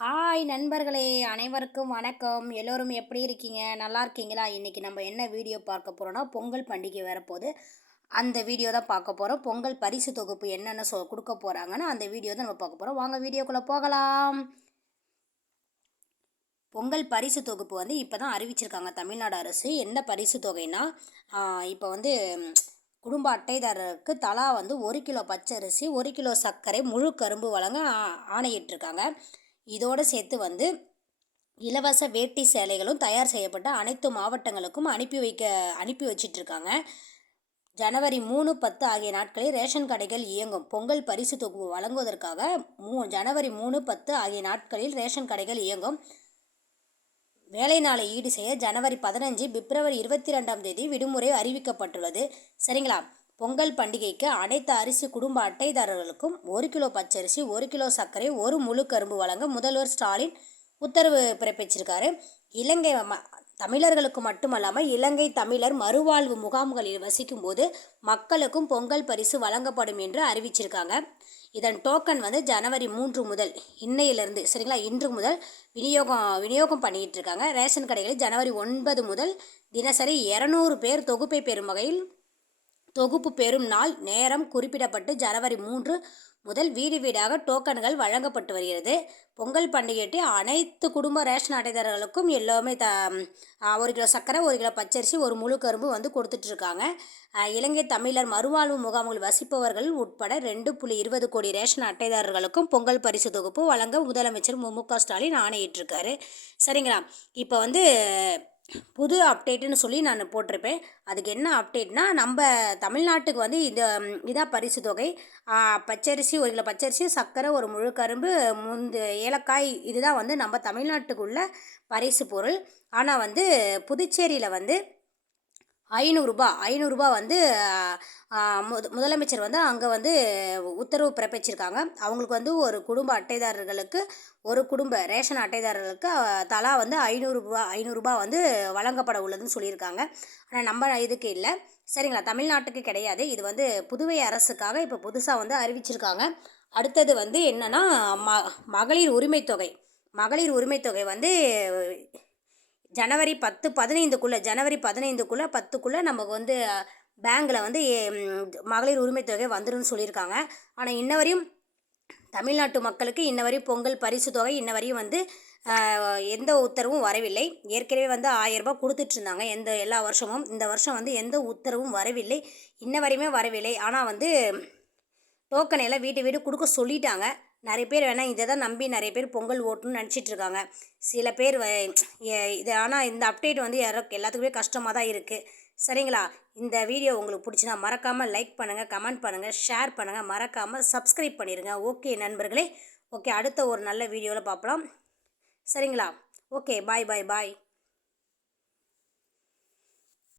Hi நண்பர்களே, அனைவருக்கும் வணக்கம். எல்லோரும் எப்படி இருக்கீங்க? நல்லா இருக்கீங்களா? இன்றைக்கி நம்ம என்ன வீடியோ பார்க்க போகிறோன்னா, பொங்கல் பண்டிகை வரப்போகுது. அந்த வீடியோ தான் பார்க்க போகிறோம். பொங்கல் பரிசு தொகுப்பு என்னென்ன கொடுக்க போகிறாங்கன்னு அந்த வீடியோ தான் நம்ம பார்க்க போகிறோம். வாங்க வீடியோக்குள்ளே போகலாம். பொங்கல் பரிசு தொகுப்பு வந்து இப்போ தான் அறிவிச்சிருக்காங்க தமிழ்நாடு அரசு. என்ன பரிசு தொகைனா, இப்போ வந்து குடும்ப அட்டைதாரருக்கு தலா வந்து 1 கிலோ பச்சரிசி, 1 கிலோ சர்க்கரை, முழு கரும்பு வழங்க ஆணையிட்டிருக்காங்க. இதோடு சேர்த்து வந்து இலவச வேட்டி சேலைகளும் தயார் செய்யப்பட்ட அனைத்து மாவட்டங்களுக்கும் அனுப்பி வச்சிட்ருக்காங்க. ஜனவரி 3, 10 ஆகிய நாட்களில் ரேஷன் கடைகள் இயங்கும். பொங்கல் பரிசு தொகுப்பு வழங்குவதற்காக ஜனவரி 3, 10 ஆகிய நாட்களில் ரேஷன் கடைகள் இயங்கும். வேலை நாளை ஈடு செய்ய ஜனவரி 15, பிப்ரவரி 22ஆம் தேதி விடுமுறை அறிவிக்கப்பட்டுள்ளது. சரிங்களா? பொங்கல் பண்டிகைக்கு அனைத்து அரிசி குடும்ப அட்டைதாரர்களுக்கும் 1 கிலோ பச்சரிசி, 1 கிலோ சர்க்கரை, 1 முழு கரும்பு வழங்க முதல்வர் ஸ்டாலின் உத்தரவு பிறப்பிச்சிருக்காரு. இலங்கை தமிழர்களுக்கு மட்டுமல்லாமல் இலங்கை தமிழர் மறுவாழ்வு முகாம்களில் வசிக்கும் போது மக்களுக்கும் பொங்கல் பரிசு வழங்கப்படும் என்று அறிவிச்சிருக்காங்க. இதன் டோக்கன் வந்து ஜனவரி 3 முதல் இன்னையிலிருந்து சரிங்களா, இன்று முதல் விநியோகம் பண்ணிக்கிட்டு இருக்காங்க. ரேஷன் கடைகளில் ஜனவரி 9 முதல் தினசரி 200 பேர் தொகுப்பு பெறும் நாள் நேரம் குறிப்பிடப்பட்டு ஜனவரி 3 முதல் வீடு வீடாக டோக்கன்கள் வழங்கப்பட்டு வருகிறது. பொங்கல் பண்டிகையொட்டி அனைத்து குடும்ப ரேஷன் அட்டைதாரர்களுக்கும் எல்லாமே 1 கிலோ சர்க்கரை, 1 கிலோ பச்சரிசி, 1 முழு கரும்பு வந்து கொடுத்துட்ருக்காங்க. இலங்கை தமிழர் மறுவாழ்வு முகாம்களில் வசிப்பவர்கள் உட்பட 2.20 கோடி ரேஷன் அட்டைதாரர்களுக்கும் பொங்கல் பரிசு தொகுப்பு வழங்க முதலமைச்சர் மு.க. ஸ்டாலின் ஆணையிட்டிருக்காரு. சரிங்களா? இப்போ வந்து புது அப்டேட்டுன்னு சொல்லி நான் போட்டிருப்பேன். அதுக்கு என்ன அப்டேட்னா, நம்ம தமிழ்நாட்டுக்கு வந்து இதான் பரிசு தொகை. பச்சரிசி 1 கிலோ பச்சரிசி, சர்க்கரை, 1 முழு கரும்பு, ஏலக்காய், இதுதான் வந்து நம்ம தமிழ்நாட்டுக்குள்ள பரிசு பொருள். ஆனால் வந்து புதுச்சேரியில் வந்து ஐநூறுரூபா வந்து முதலமைச்சர் வந்து அங்கே வந்து உத்தரவு பிறப்பிச்சிருக்காங்க. அவங்களுக்கு வந்து ஒரு குடும்ப அட்டைதாரர்களுக்கு, ஒரு குடும்ப ரேஷன் அட்டைதாரர்களுக்கு தலா வந்து ஐநூறுரூபா வந்து வழங்கப்பட உள்ளதுன்னு சொல்லியிருக்காங்க. ஆனால் நம்ம இதுக்கு இல்லை. சரிங்களா? தமிழ்நாட்டுக்கு கிடையாது. இது வந்து புதுவை அரசுக்காக இப்போ புதுசாக வந்து அறிவிச்சிருக்காங்க. அடுத்தது வந்து என்னென்னா, மகளிர் உரிமைத்தொகை வந்து ஜனவரி 10-15க்குள்ளே நமக்கு வந்து பேங்கில் வந்து மகளிர் உரிமைத்தொகை வந்துடும் சொல்லியிருக்காங்க. ஆனால் இன்ன வரையும் தமிழ்நாட்டு மக்களுக்கு பொங்கல் பரிசு தொகை வரையும் வந்து எந்த உத்தரவும் வரவில்லை. ஏற்கனவே வந்து 1000 ரூபாய் கொடுத்துட்ருந்தாங்க எல்லா வருஷமும். இந்த வருஷம் வந்து எந்த உத்தரவும் வரவில்லை, வரையுமே வரவில்லை. ஆனால் வந்து டோக்கன் எல்லாம் வீடு கொடுக்க சொல்லிட்டாங்க. நிறைய பேர் வேணால் இதை தான் நம்பி நிறைய பேர் பொங்கல் ஓட்டணும்னு நினச்சிட்ருக்காங்க. சில பேர் இது ஆனால் இந்த அப்டேட் வந்து எல்லாத்துக்குமே கஷ்டமாக தான் இருக்குது. சரிங்களா? இந்த வீடியோ உங்களுக்கு பிடிச்சினா மறக்காமல் லைக் பண்ணுங்கள், கமெண்ட் பண்ணுங்கள், ஷேர் பண்ணுங்கள், மறக்காமல் சப்ஸ்கிரைப் பண்ணிடுங்க. ஓகே நண்பர்களே, ஓகே, அடுத்த ஒரு நல்ல வீடியோவில் பார்க்கலாம். சரிங்களா? ஓகே, பாய்.